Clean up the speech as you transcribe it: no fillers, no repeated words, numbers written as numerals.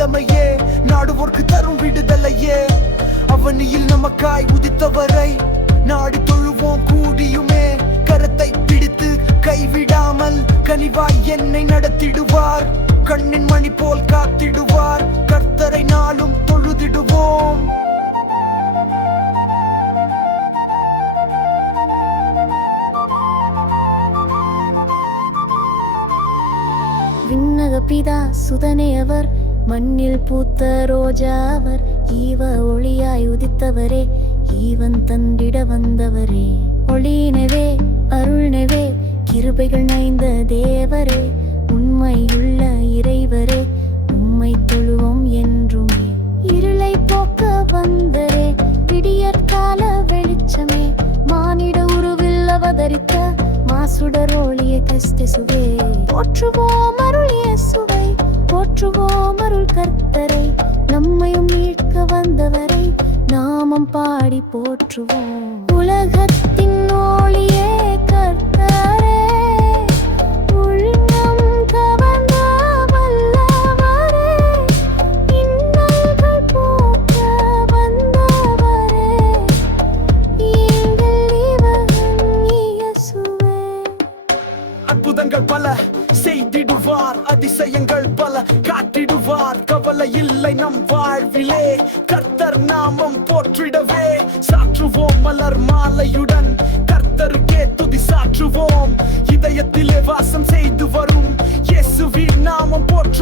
வல்லமையே, நாடுவோர்க்கு தரும் விடுதலையே. அவனியில் நமக்காய் உதித்தவரை நாடி தொழுவோம் கூடியுமே. கரத்தை பிடித்து கைவிடாமல் கனிவாய் என்னை நடத்திடுவார். கண்ணின் மணி போல் காத்திடுவார். கர்த்தரை நாளும் தொழுதிடுவோம். விண்ணக பிதா சுதனே அவர், மண்ணில் பூத்த ரோஜா அவர். ஈவ ஒளியாய் உதித்தவரே, ஈவன் தந்திட வந்தவரே. ஒளியினவே அருள்னவே, கிருபைகள் நைந்த தேவரே. உண்மையுள்ள இறைவரே, உம்மை தொழுவோம் என்றுமே. இருளை போக்க வந்தரே, விடியற்கால வெளிச்சமே. மானிட உருவில் அவதரித்த மாசுடர் ஒளிய கிறிஸ்துவே. போற்றுவோம் அருள் இயேசுவை, போற்றுவோம் அருள் கர்த்தரை. நம்மையும் மீட்க வந்தவரை நாமம் பாடி போற்றுவோம். உலகத்தின் ஒளியே கர்த்தரே, உள்ளம் கவர்ந்த வல்லவரே. இன்னல்கள் போக்க வந்தவரே, எங்கள் இறைவன் இயேசுவே. அற்புதங்கள் பல செய்திடுவார், அதிசயங்கள் பல காட்டிடுவார். கவலை இல்லை நம் வாழ்விலே, கர்த்தர் நாமம் போற்றிடவே. சாற்றுவோம் மலர் மாலையுடன், கர்த்தருக்கே துதி சாற்றுவோம். இதயத்திலே வாசம் செய்து வரும் இயேசுவின் நாமம் போற்று